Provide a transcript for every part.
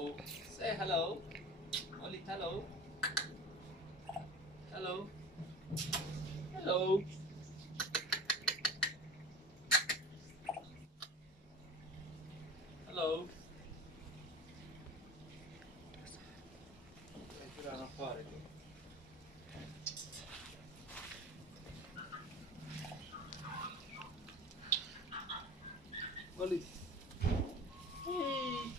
Hello. Say hello. Only hello. Hello. Hello. Hello. Ollie. Hey.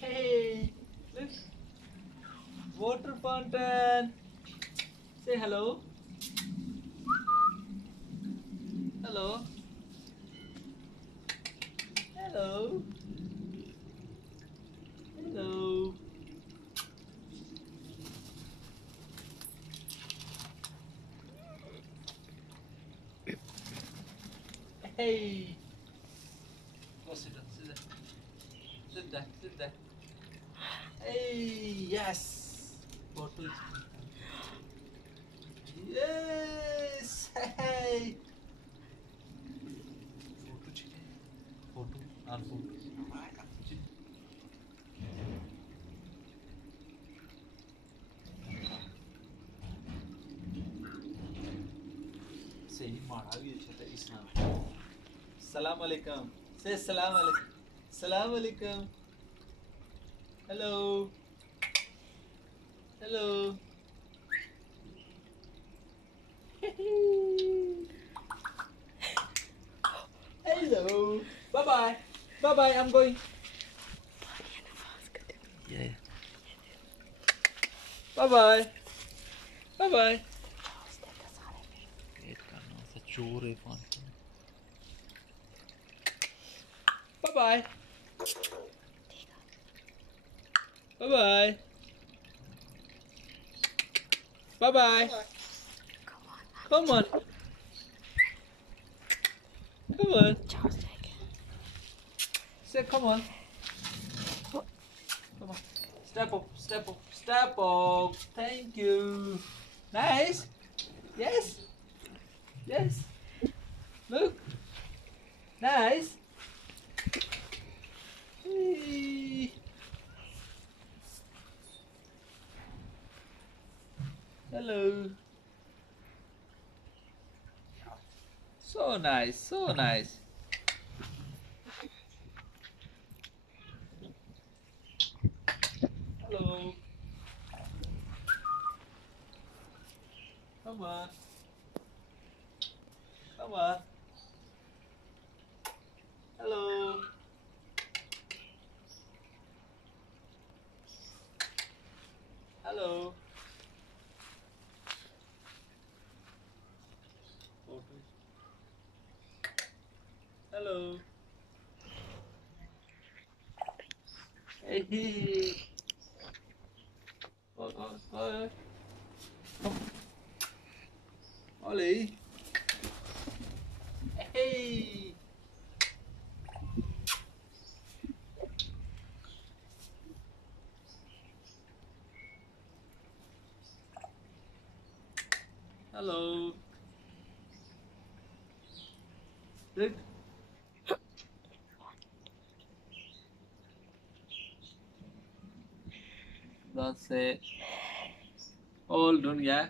Hey. Look. Water fountain. Say hello. Hello. Hello. Hello. Hey. Go sit down. Sit there. Sit there. Sit there. Hey. Yes. Bottle. Yes. Hey. Photo chicken. Photo. And photo. Say Islam. Salam alaikum. Say salam alaikum. Salam alaikum. Hello. Hello. Hello. Bye bye. Bye bye. I'm going. Yeah. Bye bye. Bye bye. Bye bye. Bye bye. Bye bye. Come on. Come on. Say come on. Come on. Step up. Step up. Step up. Thank you. Nice. Yes. Yes. Look. Nice. Hey. Hello. So nice. So nice. Hello. Come on. Come on. Hello. Hello. Hello. Hey. Bye. Come. Ollie. Hey. Hello. Look. That's it. All done, yeah?